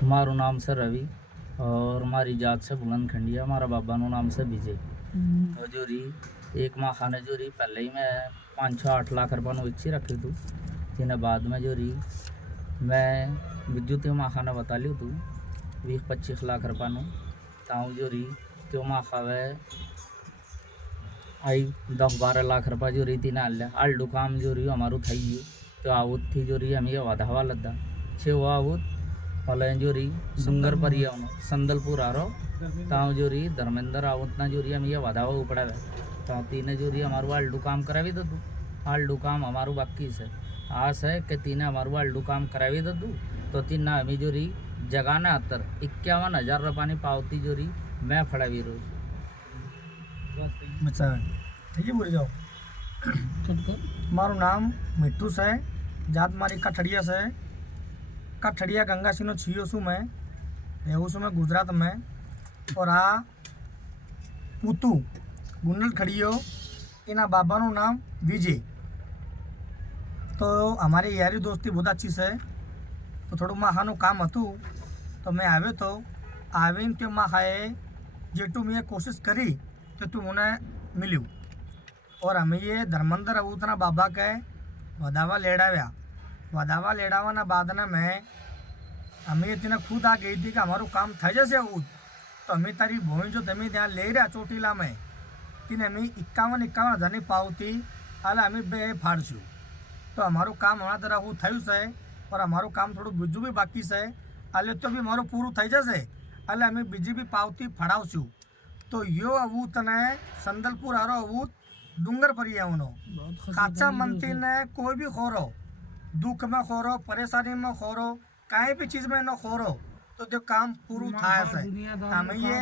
मारू नाम से रवि और मारी जात से बुलंदखंडिया। मारा बाबा नु नाम से विजय। तो जो री एक माँ खाने जो री पहले ही मैं 5-6-8 लाख रुपये इच्छी रखी तू। तीन बाद में जो री मैं विद्युत माँ खाने बता ली तू 20-25 लाख रुपये ताऊ जो री त्यो माँ खावे आई 10-12 लाख रुपये जो री तीन आल्डू काम जो री हमारू थी तो आवत थी जो री हमें वाधावा लद्दा छे वो आवत पहले जो री डूंगर पर ही संदलपुर आ रहा ताऊ जो री धर्मेंद्र आवत ना जो री हमें वाधावा उपड़ा है तो तीने जो री हमारू आल्डू काम करावी दे तू। आल्डू काम हमारू बाकी से आस है कि तीने हमारू आल्डू काम करावी दे तू तो तीन ना हमें जो री जगाना 51,000 रुपये पावती जो री मैं फड़ावी रोज। अच्छा ठीक है बोल जाओ। मारू नाम मिट्टू से जात मारी कठड़िया से कठड़िया गंगा सिंह छियो छू मैं रहूँ छू मैं गुजरात में और आ पूतू गुंडल खड़ियो इना बाबा नु नाम विजय। तो हमारी यारी दोस्ती बहुत अच्छी से तो थोड़ू माखानु काम हतु तो मैं आवे तो आवीन त्यो माखाए जेटू मैं कोशिश करी तो तू मुने मिल्यू और हमें ये धर्मेंद्र अवूतना बाबा के वधावा लेड़ाव्या। वधावा लेड़ावाना बाद ने मैं हमें तीने खुद आ गई थी कि हमारू काम થઈ જશે अवूत तो हमें तारी भोई जो તમે ત્યાં લઈ રહ્યા ચોટીલા में तीने हमें 51,000 पावती आला हमें बे फाड़शू तो हमारू काम हमारा तरह હું થયું છે और हमारू काम थोड़ું બીજું भी बाकी છે आले तो भी मारू पूરું થઈ જશે आले हमें बीजी भी पावती फड़ावशू। तो यो अवूत ने संदलपुर आरो अवूत डूंगर पर काचा मनती ने कोई भी खोरो दुख में खोरो परेशानी में खोरो कहीं भी चीज में न खोरो तो जो काम पूरू थाय से हमें ये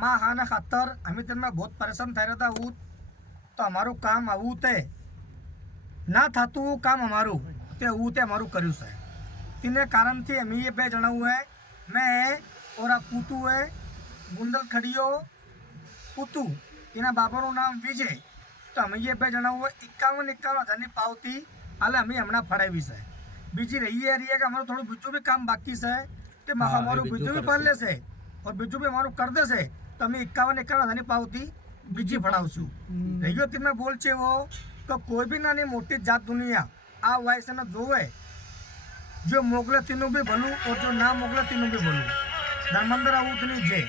माँ खाने खातर हमें दिन में बहुत परेशान था रहता अवूत तो हमारू काम अवूत है ना था तू काम हमारू ते अवूत हमारू कर्यु से तीने कारण थी हमें ये बे जनाऊ है मैं और आप पूतू है गुंडल खड़ियो पूतू इना बाबा नु नाम विजय। तो हमें ये बे जनाऊ है 51,000 पावती आले हमें हमना फड़ावी से बीजी रही है कि हमारे थोड़ा बीजू भी काम बाकी से ते हमारू बीजू भी पाल ले से और बीजू भी हमारू कर दे से तो हमें 51,000 पावती बीजी फड़ावशू। रही तीन में बोल छे वो तो कोई भी नानी मोटी जात दुनिया आ वैसे न जोवे जो मोगले तीनों भी भलू और जो ना मोगले तीनों भी भलू धर्मेंद्र अवूतनी जय।